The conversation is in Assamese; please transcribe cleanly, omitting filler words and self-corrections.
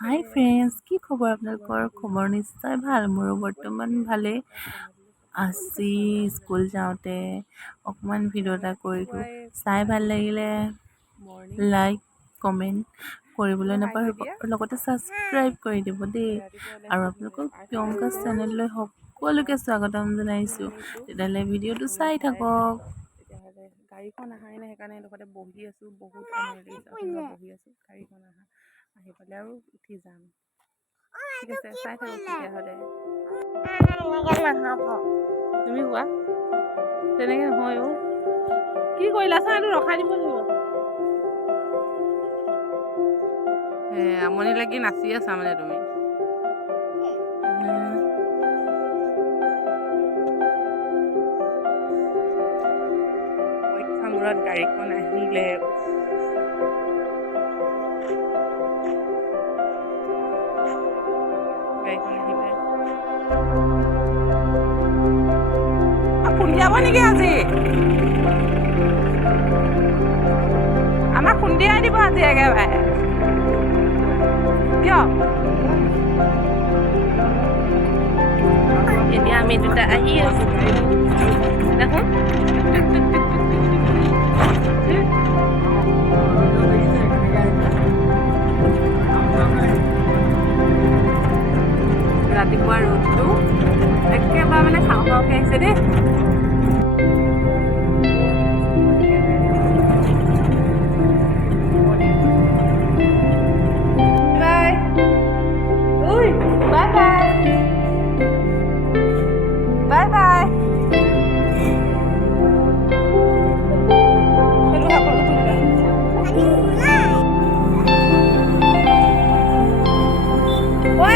হাই ফ্ৰেণ্ডছ, কি খবৰ আপোনালোকৰ? খবৰ নিশ্চয় ভাল। মোৰো বৰ্তমান ভালেই। আজি স্কুল যাওঁতে অকণমান ভিডিঅ' এটা কৰিলোঁ। চাই ভাল লাগিলে লাইক কমেণ্ট কৰিবলৈ নাপাহৰিব, লগতে ছাবস্ক্ৰাইব কৰি দিব দেই। আৰু আপোনালোকক প্ৰিয়ংকা চেনেললৈ সকলোকে স্বাগতম জনাইছোঁ। তেতিয়াহ'লে ভিডিঅ'টো চাই থাকক। তেতিয়াহ'লে গাড়ীখন আহাই নাই, সেইকাৰণে এডোখৰতে বহি আছোঁ। বহুত আমনি লাগিছে, বহি আছোঁ। গাড়ীখন আহি পালে আৰু উঠি যাম। ঠিক আছে, চাই থাকক তেতিয়াহ'লে। তুমি কোৱা তেনেকৈ নহয় অ'। কি কৰিলা চা, এইটো ৰখাই দিব লাগিব। আমনি লাগি নাচি আছা মানে তুমি। পৰীক্ষা মূৰত গাড়ীখন আহিলে। খুন্দিয়াব নেকি আজি? আমাক খুন্দিয়াই দিব আজি একেবাৰে। কিয়? এতিয়া আমি দুটা আহি আছো। দেখোন ৰাতিপুৱা ৰ'দটো একেবাৰে মানে খাওঁ খাওঁকৈ আহিছে দেই। Bye bye. Oi,